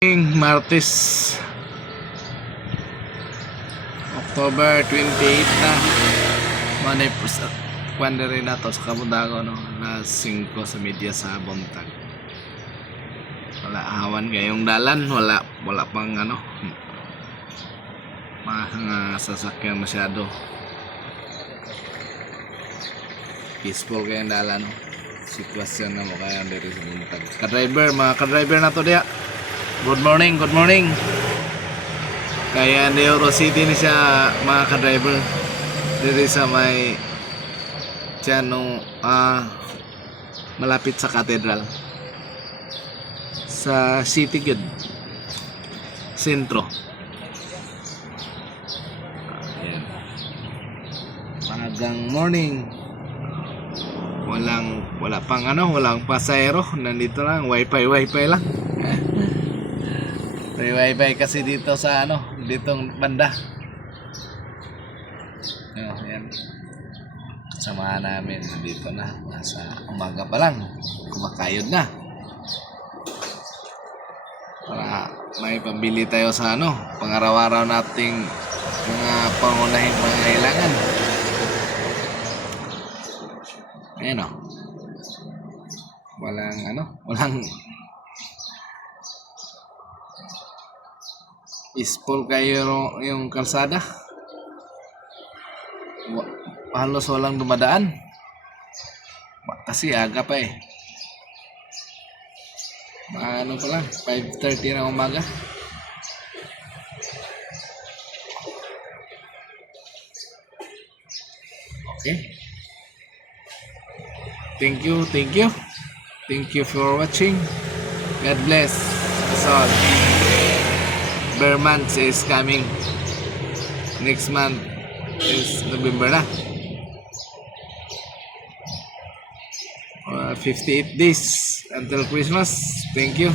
Martes, October 28 na. Manay po sa kwanda rin na to sa Kabundago, no? Alas 5 sa media sa buntag. Wala awan ngayong dalan, wala pang mga sasakyan masyado. Peaceful kayong dalan, no? Sitwasyon na mo kaya dito sa buntag. Mga ka-driver na to diya. Good morning. Kaya Neuro City ni siya, mga ka-driver. Dito sa may malapit sa katedral. Sa City Gud. Sentro. Ayan. Magang morning. Walang pasahero. Nandito lang, wifi lang. May wifi kasi dito sa ditong banda. Ayan. Samahan namin dito na. Nasa umaga pa lang. Kumakayod na. Para may pambili tayo sa pang-araw-araw nating mga pangunahing pangangailangan. Ayan walang ispol kayo yung kalsada. Halos walang dumadaan. Kasi aga pa eh. Pa lang, 5:30 na umaga. Okay. Thank you for watching. God bless us all. Bear month is coming. Next month is November na. 58 days until Christmas. Thank you.